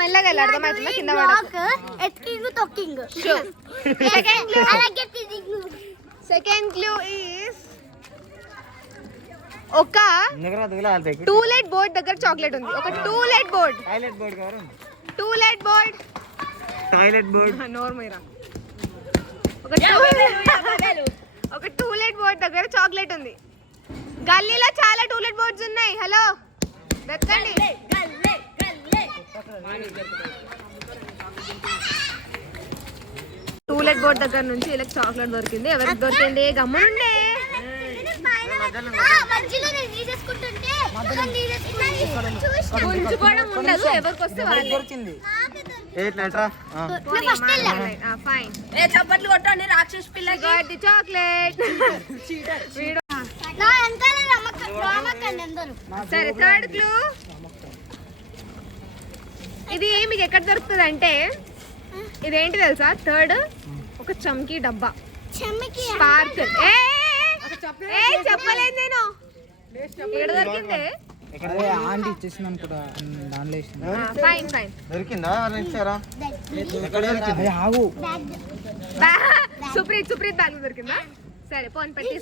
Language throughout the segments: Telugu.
మెల్లగా వెళ్ళి అర్థమవుతుందా కింద సెకండ్ క్లూ ఈస్ ఒక టూలెట్ బోర్డ్ దగ్గర చాక్లెట్ ఉంది. ఒక టూలెట్ బోర్డ్ నోర్మీరా ఒక టూలెట్ బోర్డ్ దగ్గర చాక్లెట్ ఉంది. గల్లీలో చాలా టూలెట్ బోర్డ్స్ ఉన్నాయి. హలో వెతకండి. టూలెట్ బోర్డ్ దగ్గర నుంచి ఇలా చాక్లెట్ దొరికింది. ఎవరికి దొరికింది? గమ్మునుండే. ఉంచుకోవడం ఉండదు. ఎవరికి వస్తే వాళ్ళు దొరికింది. చప్పట్లు కొట్టండి. రాక్షస్ పిల్ల చాక్లెట్. సరే థర్డ్ క్లూ. ఇది మీకు ఎక్కడ దొరుకుతుంది అంటే ఇదేంటి తెలుసా? థర్డ్ ఒక చమ్కీ డబ్బా స్పార్కిల్. చెప్పలేదు నేను. ఎక్కడ దొరికింది? సుప్రీత్ బ్యాగ్ దొరికిందా? సరే ఫోన్ పెట్టి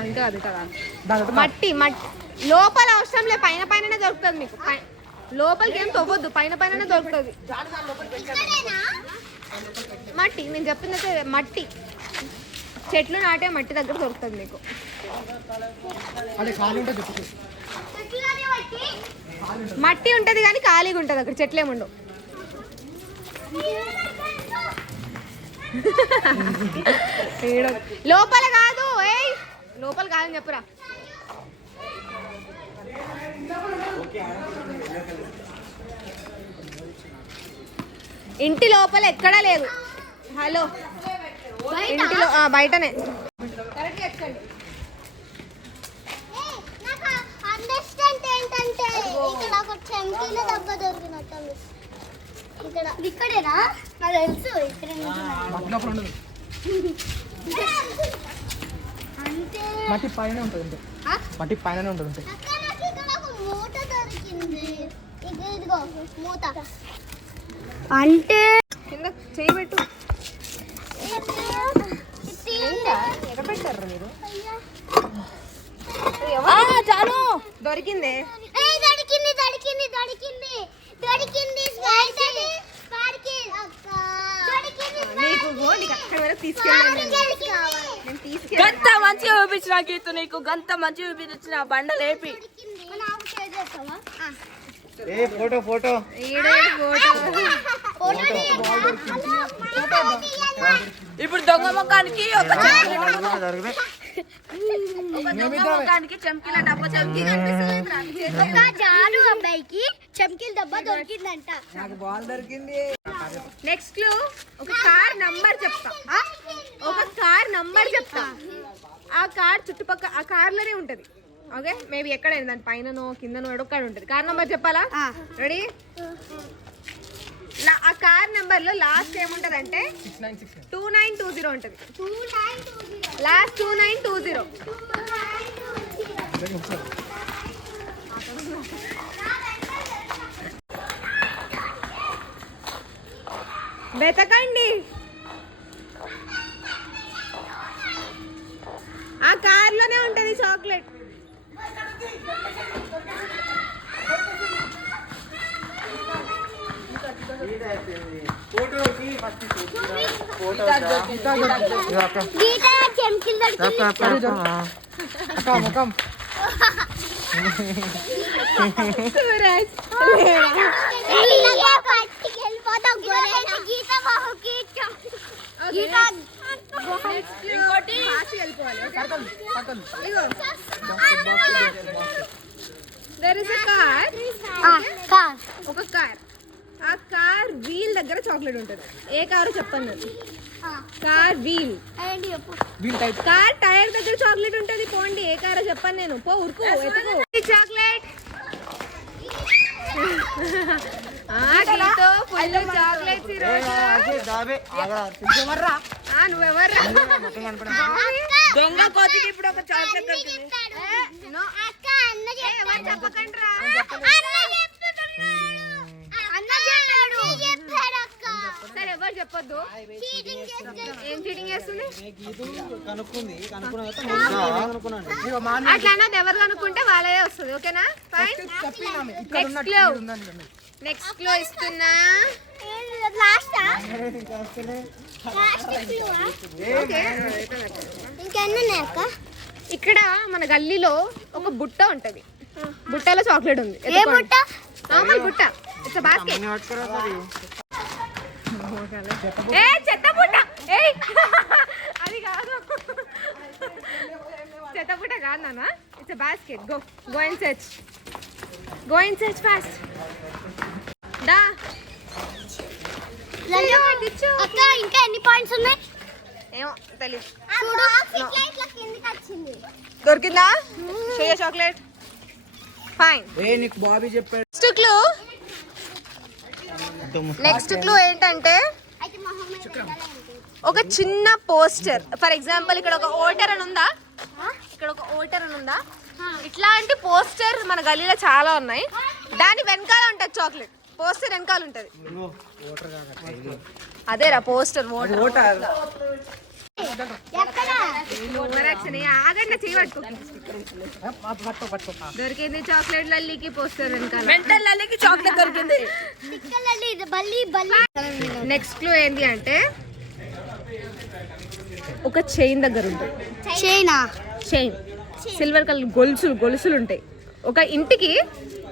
అంటే అది కదా మట్టి లోపల అవసరం లేదు. పైన దొరుకుతుంది మీకు. లోపలికి ఏం తవ్వద్దు. పైన దొరుకుతుంది మట్టి. నేను చెప్పిందైతే మట్టి. చెట్లు నాటే మట్టి దగ్గర దొరుకుతుంది మీకు. మట్టి ఉంటది కానీ ఖాళీగా ఉంటది అక్కడ. చెట్లేముండవు. లోపల కాదు. లోపల కాదని చెప్పురా. ఇంటి లోపల ఎక్కడా లేదు. హలో ఇంటిలో బయటనే. ఇక్కడేనా? నాకు తెలుసు. మట్టి పైన ఉంటుంది. మూత దొరికింది. ఇదిగో మూత. అంటే కింద చేయబెట్టు. ఎడబెట్టారు మీరు? చాలు. దొరికిందే. గంత మంచిగా చూపించిన గీత. నీకు గంత మంచిగా చూపించిన బండ లేపి. ఫోటో ఇప్పుడు దొంగ ముఖానికి చమ్కీల డబ్బా చమ్కీ అబ్బాయికి చమ్కీల డబ్బా దొరికిందంట. నాకు బాల్ దొరికింది. Next clue. ఒక కార్ నంబర్ చెప్తా. ఆ కార్ చుట్టుపక్కల ఆ కార్లోనే ఉంటది. ఓకే మేబీ ఎక్కడైనా దాని పైననో కిందనో ఎడొక్కడ ఉంటుంది. కార్ నంబర్ చెప్పాలా? రెడీ? ఆ కార్ నంబర్ లో లాస్ట్ ఏముంటది అంటే 2920 ఉంటది. లాస్ట్ 2920. వెతకండి. ఆ కార్ లోనే ఉంటది చాక్లెట్. ఒక కార్. ఆ కార్ వీల్ దగ్గర చాక్లెట్ ఉంటుంది. ఏ కారు చెప్పండి. Car wheel. కార్ టైర్ దగ్గర చాక్లెట్ ఉంటుంది. పోండి ఏ కారో చెప్పండి. నేను పో ఉరుకు ఎత్తుకు. చాక్లెట్ చాక్లెట్స్ నువ్వెవర్రా? దొంగ కోతికి ఇప్పుడు ఒక చాక్లెట్ దొరికింది. చెప్పకండి రా. చెప్పొద్దు. ఏం చీటింగ్ చేస్తుంది? అట్లా అన్నది ఎవరు కనుక్కుంటే వాళ్ళదే వస్తుంది. ఓకేనా? ఫైన్. నెక్స్ట్ క్లూ ఇస్తున్నా. ఇక్కడ మన గల్లీలో ఒక బుట్ట ఉంటది. బుట్టలో చాక్లెట్ ఉంది. నార్మల్ బుట్ట. It's basket. ఏ చెత్త బుట్ట. ఏయ్ అది కాదు. చెత్త బుట్ట కాదు నాన్న. It's basket. Go and search fast. దా అక్క ఇంకా ఎన్ని పాయింట్స్ ఉన్నాయి? ఏమో తెలీదు. వచ్చింది. దొరికిందా? Share chocolate. ఫైన్. నీకు బాబీ చెప్పాడు. నెక్స్ట్ క్లూ ఏంటంటే ఒక చిన్న పోస్టర్. ఫర్ ఎగ్జాంపుల్ ఇక్కడ ఒక ఓటర్ అని ఉందా? ఇట్లాంటి పోస్టర్ మన గల్లీలో చాలా ఉన్నాయి. దాని వెనకాల ఉంటుంది చాక్లెట్. పోస్టర్ వెనకాల ఉంటది. అదేరా పోస్టర్. దొరికింది చాక్లెట్ లల్లీకి పోస్టర్ వెనకాల. మెంటల్ లల్లీకి చాక్లెట్ దొరికింది. నెక్స్ట్ క్లూ ఏంటి అంటే ఒక చైన్ దగ్గర ఉంటుంది. చైన్ సిల్వర్ కలర్ గొలుసులు ఉంటాయి. ఒక ఇంటికి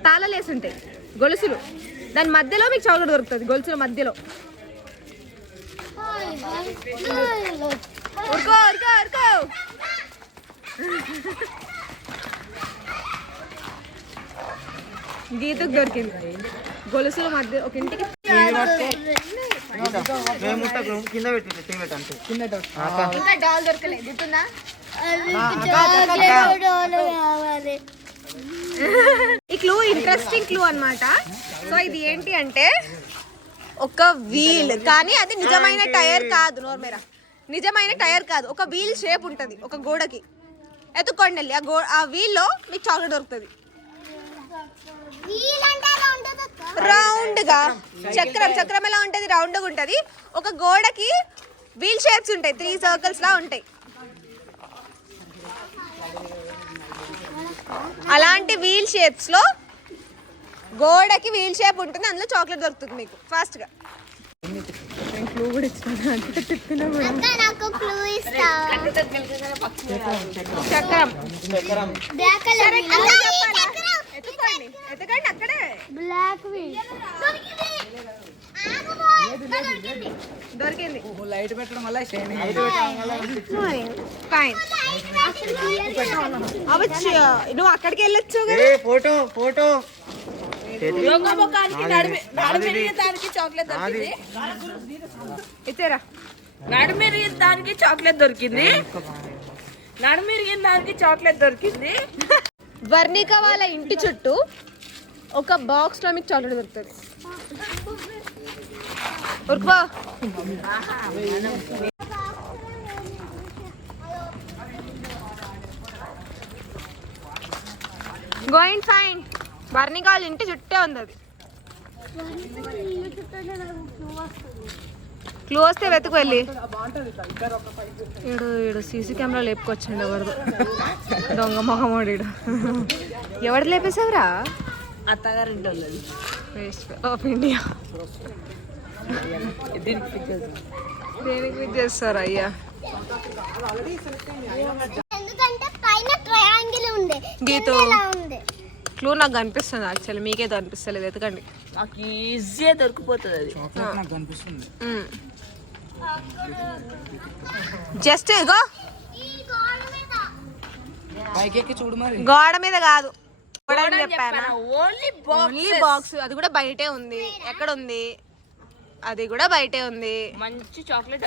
తాళాలేసి ఉంటాయి గొలుసులు. దాని మధ్యలో మీకు చాక్లెట్ దొరుకుతుంది. గొలుసుల మధ్యలో. ఉరుకో గీతకు దొరికింది. గొలుసుల మధ్య ఒక ఇంటికి ఇంకా డాల్ దొరకలేదు. గుర్తుందా? ఈ క్లూ ఇంట్రెస్టింగ్ క్లూ అన్నమాట. సో ఇది ఏంటి అంటే ఒక వీల్, కానీ అది నిజమైన టైర్ కాదు. నోర్మేరా, నిజమైన టైర్ కాదు. ఒక వీల్ షేప్ ఉంటుంది ఒక గోడకి. ఎత్తుకోండి వెళ్ళి ఆ వీల్ లో మీకు చాక్లెట్ దొరుకుతుంది. రౌండ్ గా చక్రం ఎలా ఉంటది? రౌండ్ గా ఉంటది. ఒక గోడకి వీల్ షేప్స్ ఉంటాయి. 3 సర్కిల్స్ లా ఉంటాయి. అలాంటి వీల్ షేప్స్ లో గోడకి వీల్ షేప్ ఉంటుంది. అందులో చాక్లెట్ దొరుకుతుంది మీకు ఫాస్ట్ గా. ఎత్తకండి అక్కడే. దొరికింది. లైట్ పెట్టడం వల్ల ఫైన్. నువ్వు అక్కడికి వెళ్ళొచ్చు కదా. ఫోటో చాక్లెట్ దొరికింది. ఇచ్చారా? నడుమిరిగిన దానికి చాక్లెట్ దొరికింది. వర్ణిక వాళ్ళ ఇంటి చుట్టూ ఒక బాక్స్ లో మీకు చాక్లెట్ దొరుకుతుంది. ఉరుకో. Going fine. వర్ణిక వాళ్ళ ఇంటి చుట్టే ఉంది అది. క్లూ వస్తే వెతుకు వెళ్ళి. ఈడు సీసీ కెమెరా లేపుకొచ్చండి. ఎవరిదో దొంగ మొహమోడు. ఎవరు లేపేసావురా? అత్తగారింటి వేస్ట్ ఆఫ్ ఇండియా. దేనికి ఫిట్ చేస్తారు అయ్యా? ఎందుకంటే పైన ట్రయాంగిల్ ఉంది. గీతు క్లూ నాకు కనిపిస్తుంది. యాక్చువల్లీ మీకేదో అనిపిస్తలేదు. ఎందుకండి నాకు ఈజీగా దొరికిపోతుంది అది. నాకు కనిపిస్తుంది. జస్ట్ ఇగో పైకి చూడు మరి. గోడ మీద కాదు. చెప్పాను ఓన్లీ బాక్స్. అది కూడా బయటే ఉంది. ఎక్కడ ఉంది? అది కూడా బయటే ఉంది. మంచి చాక్లెట్.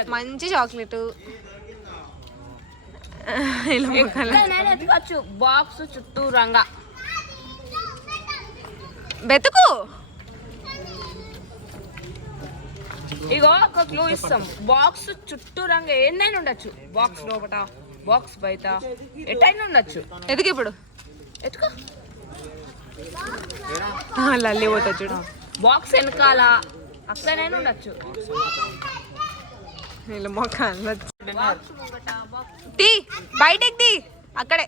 ఎత్తుకోవచ్చు. బాక్స్ చుట్టూ రంగా బెతుకు. ఇగో ఒక క్లూ ఇస్తాం. బాక్స్ చుట్టూ రంగా ఏందైనా ఉండొచ్చు. బాక్స్ లోపట, బాక్స్ బయట, ఎటైనా ఉండొచ్చు. ఎదుగు ఇప్పుడు. ఎత్తుకో. లల్లి పోతా చూడు. బాక్స్ వెనకాల అక్కడైనా ఉండొచ్చు. వీళ్ళ మొక్క తీ బయటికి తీ అక్కడే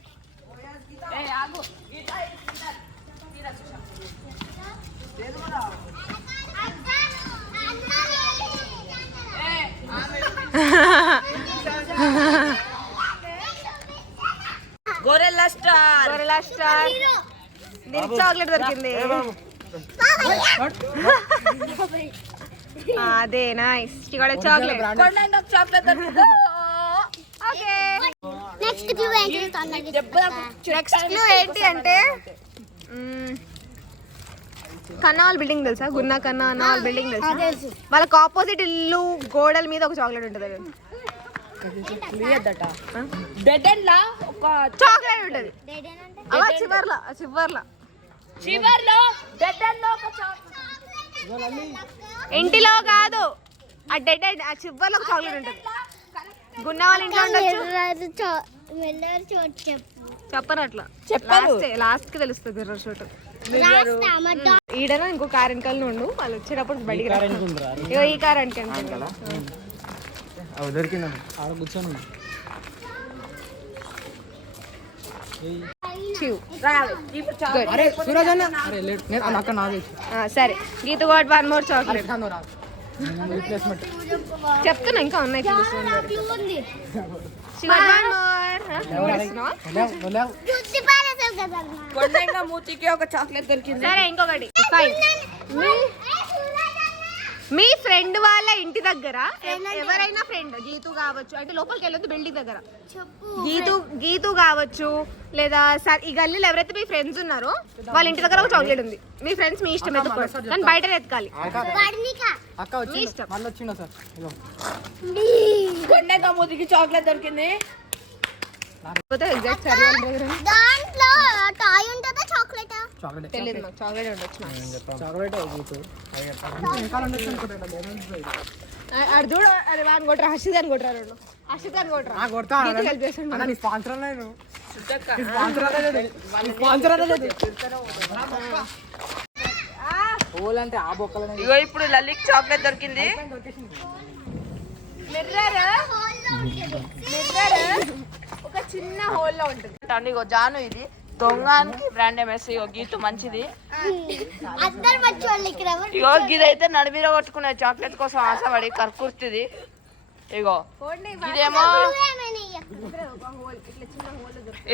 గొరెల్లా స్టార్ గొరెలా స్టార్ దీనికి చాక్లెట్ దొరికింది అదే నైస్ ఇక్కడ chocolate chocolate okay next clue ఏంటి నెక్స్ట్ క్లూ ఏంటి అంటే కన్నాల్ బిల్డింగ్ తెలుసా గున్నా కన్నాల్ బిల్డింగ్ తెలుసా వాళ్ళకి ఆపోజిట్ ఇల్లు గోడల మీద ఒక చాక్లెట్ ఉంటుంది డెడ్ ఎండ్ లా ఒక చాక్లెట్ ఉంటుంది చివర్లా చివర్లో డెడ్ ఎండ్ లో ఒక ఇంటిలో కాదు ఆ డెడ్ ఎండ్ ఆ చివర్లో ఒక చాక్లెట్ ఉంటుంది గున్న వాళ్ళ ఇంట్లో ఉండొచ్చు చెప్పను అట్లా లాస్ట్ కి తెలుస్తుంది మిర్రర్ షూట్ ఈడన ఇంకో కార్ వెనకాల ఉండు వాళ్ళు వచ్చేటప్పుడు బయటికి రా ఇగో ఈ కార్ వెనకాల దొరికిందా ఆడ కూర్చొని అరే సూరజ్ అన్న అరే లేట్ నేను అక్కడ నాది సరే Geetha what one more chocolate replacement చెప్తున్నా ఇంకా ఉన్నాయి కొండంగా మూతికి ఒక చాక్లెట్ దొరికింది సరే ఇంకొకటి ఫైన్ మీ ఫ్రెండ్ వాళ్ళ ఇంటి దగ్గర ఎవరైనా ఫ్రెండ్ గీతు కావచ్చు అంటే లోపలికి వెళ్ళొద్దు బిల్డింగ్ దగ్గర గీతు కావచ్చు లేదా సార్ ఈ గల్లీలో ఎవరైతే మీ ఫ్రెండ్స్ ఉన్నారో వాళ్ళ ఇంటి దగ్గర ఒక చాక్లెట్ ఉంది మీ ఫ్రెండ్స్ మీ ఇష్టం ఎత్తుకోండి కానీ బయట ఎత్తుకాలి అక్క వచ్చి మళ్ళీ వచ్చిందా సార్ ఇగో కొండంగా మూతికి చాక్లెట్ దొరికింది ఎగ్జాక్ట్ సరే దాంట్లో టాయ్ ఉంటుందా చాక్లెట్ చాక్లెట్ తెలియదు నాకు చాక్లెట్ ఉండొచ్చు చాక్లెట్ ఇంకా ఉండొచ్చు అనుకుంటా అడు చూడు అరే వాడిని కొట్టరా హర్షిత్ అని కొట్టరా రెండు హర్షిత్ అని కొట్టరా కొడతా గీతకి help చేస్తుండు. అన్న నీ స్పాన్సర్ లేదు స్పాన్సర్ అనేది ఓలంటే ఆ బొక్కలనే ఇగో ఇప్పుడు లలిక్ చాక్లెట్ దొరికింది ఒక చిన్న హోల్ లో ఉంటుంది ఇగో జాను ఇది దొంగానికి బ్రాండ్ ఎంఎస్ ఇగో గీతు మంచిది అందరు వచ్చి వాళ్ళు ఇక్కడ ఎవరు ఇగో గీదైతే నడిమీర కొట్టుకునే చాక్లెట్ కోసం ఆశపడి కర్కుర్తిది ఇగో ఇదేమో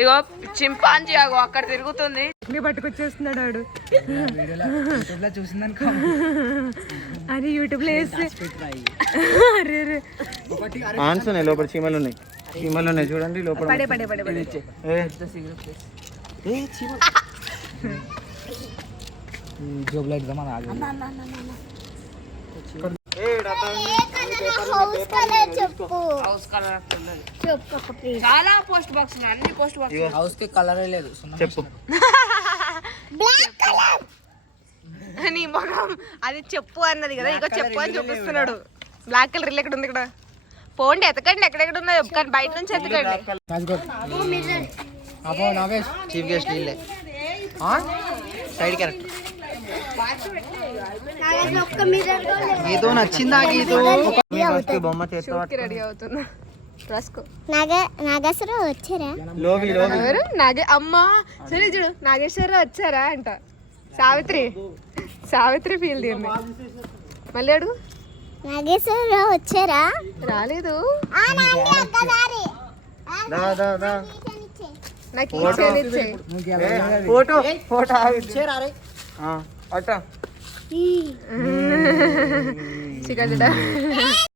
ఇగో చింపాంజీ అగో అక్కడ తిరుగుతుంది పట్టుకొచ్చేస్తున్నాడు ఆడు యూట్యూబ్లో చూసిందనుకో అది యూట్యూబ్ లో వేస్తే అరే అరే ఆన్స్ ఉన్నాయి లోపల చీమలు ఉన్నాయి చూడండి లోపల పడే పడే పడే పడే జోబ్ లైట్ దమా ఆగి హౌస్ కలర్ చెప్పు హౌస్ కలర్ చెప్పు ఒక ప్లీజ్ చాలా పోస్ట్ బాక్స్ అన్ని పోస్ట్ బాక్స్ హౌస్ కి కలరే లేదు సున్నం చెప్పు బ్లాక్ కలర్ నీ మొహం అది చెప్పు అన్నది కదా ఇక చెప్పు అని చూపిస్తున్నాడు బ్లాక్ కలర్ ఇల్లు ఎక్కడ ఉంది ఇక్కడ పోండి ఎతకండి ఎక్కడెక్కడ ఉన్నాయో కానీ బయట నుంచి ఎతకండి మిర్రర్ అబ్బో నాగేష్ చీఫ్ గెస్ట్ ఇల్లే సైడ్ క్యారెక్టర్ నాగేష్ ఒక్క మిర్రర్ గీతో నచ్చిందా గీతో ఫస్ట్ బొమ్మ చేస్తా రెడీ అవుతున్నా రాసుకో నాగేశ్వర వచ్చారా లోవి ఎవరు అమ్మా సరే చూడు నాగేశ్వరరావు వచ్చారా అంట సావిత్రి ఫీల్ తీయండి మళ్ళీ అడుగు నాగేశ్వర వచ్చారా రాలేదు నాకు ఫోటో ఫోటో అట్ట చికెన్